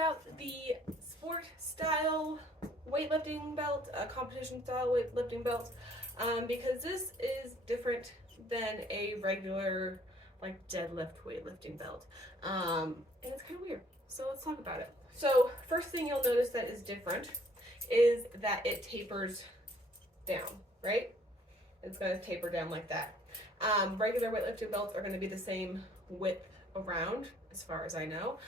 about the sport style weightlifting belt, competition style weightlifting belt, because this is different than a regular like deadlift weightlifting belt, and it's kind of weird. So let's talk about it. So first thing you'll notice that is different is that it tapers down, right? It's going to taper down like that. Regular weightlifting belts are going to be the same width around, as far as I know.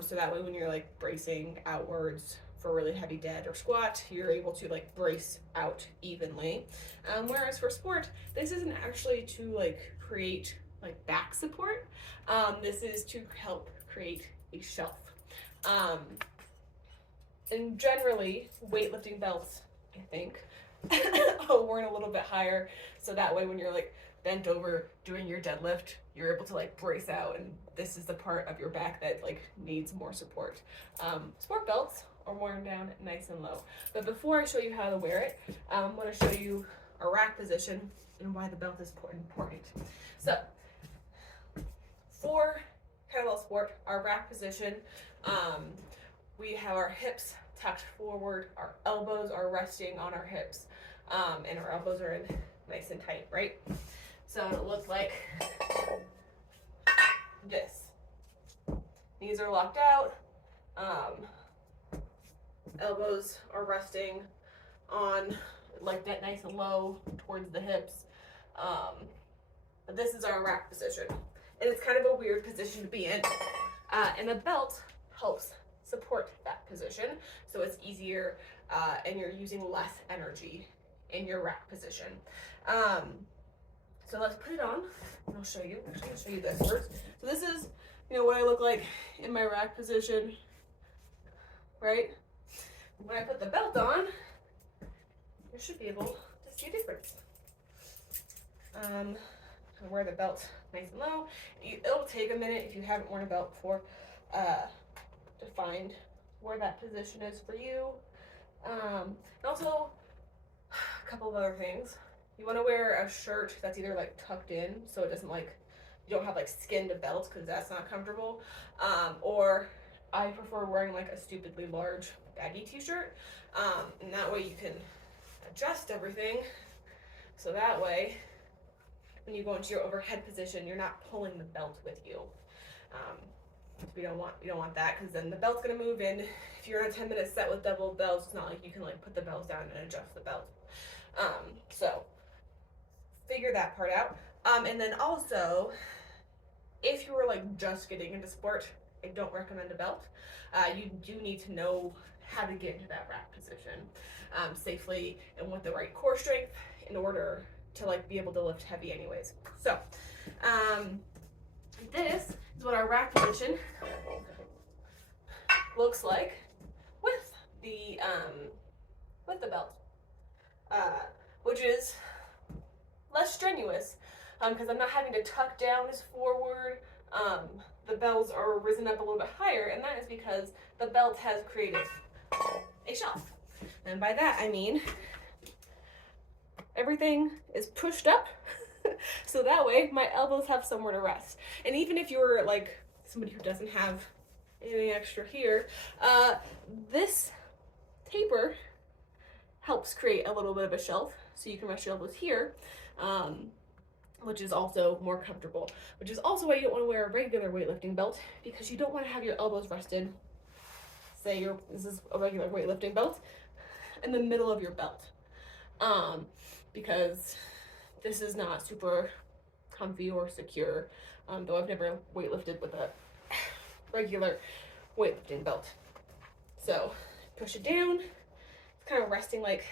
So that way when you're like bracing outwards for really heavy dead or squat, you're able to like brace out evenly. Whereas for sport, this isn't actually to like create like back support. This is to help create a shelf. And generally, weightlifting belts, I think, are worn a little bit higher, so that way when you're like bent over doing your deadlift, you're able to like brace out, and this is the part of your back that like needs more support. Sport belts are worn down nice and low. But before I show you how to wear it, I'm going to show you a rack position and why the belt is important. So for kettlebell sport, our rack position, we have our hips tucked forward, our elbows are resting on our hips, and our elbows are in nice and tight, right? So it'll look like this. Knees are locked out, elbows are resting on like that nice and low towards the hips. But this is our rack position, and it's kind of a weird position to be in, and the belt helps support that position, so it's easier, and you're using less energy in your rack position. So let's put it on, and I'll show you. Actually, I'll show you this first. So this is, what I look like in my rack position, right? When I put the belt on, you should be able to see a difference. I wear the belt nice and low. It'll take a minute if you haven't worn a belt before, to find where that position is for you. And also, a couple of other things. You want to wear a shirt that's either like tucked in, so it doesn't like, you don't have like skin to belt, because that's not comfortable. Or I prefer wearing like a stupidly large baggy t-shirt, and that way you can adjust everything, so that way when you go into your overhead position, you're not pulling the belt with you. We don't want that, because then the belt's gonna move in. If you're on a 10-minute set with double belts, it's not like you can like put the belts down and adjust the belt. So figure that part out. And then also, if you were like just getting into sport, I don't recommend a belt. You do need to know how to get into that rack position safely and with the right core strength in order to like be able to lift heavy anyways. So this is what our rack position looks like with the belt, which is less strenuous, because I'm not having to tuck down as forward. The bells are risen up a little bit higher, and that is because the belt has created a shelf. And by that I mean everything is pushed up so that way my elbows have somewhere to rest. And even if you're like somebody who doesn't have anything extra here, this taper helps create a little bit of a shelf, so you can rest your elbows here, which is also more comfortable, which is also why you don't want to wear a regular weightlifting belt, because you don't want to have your elbows rested, say this is a regular weightlifting belt, in the middle of your belt, because this is not super comfy or secure, though I've never weightlifted with a regular weightlifting belt. So push it down. It's kind of resting like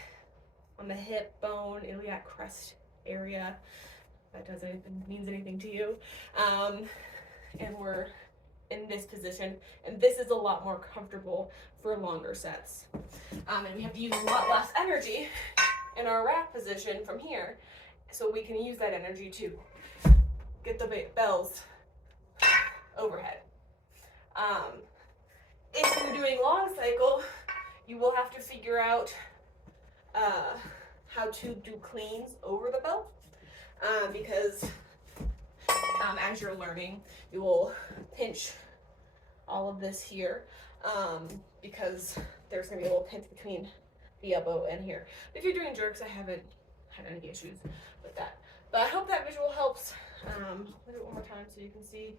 on the hip bone, iliac crest area. If that means anything to you. And we're in this position, and this is a lot more comfortable for longer sets. And we have to use a lot less energy in our rack position from here, so we can use that energy to get the bells overhead. If you're doing long cycle, you will have to figure out how to do cleans over the belt, because as you're learning, you will pinch all of this here, because there's gonna be a little pinch between the elbow and here. If you're doing jerks, I haven't had any issues with that. But I hope that visual helps. I'll do it one more time so you can see.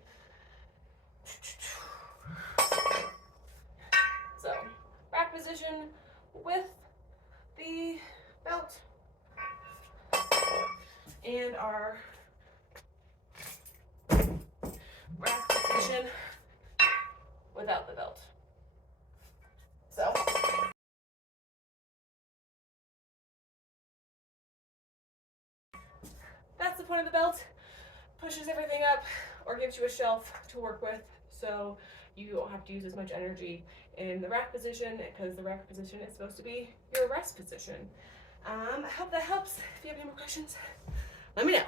So, rack position with the belt and our rack position without the belt. So, that's the point of the belt. Pushes everything up or gives you a shelf to work with, so you don't have to use as much energy in the rack position, because the rack position is supposed to be your rest position. I hope that helps. If you have any more questions, let me know.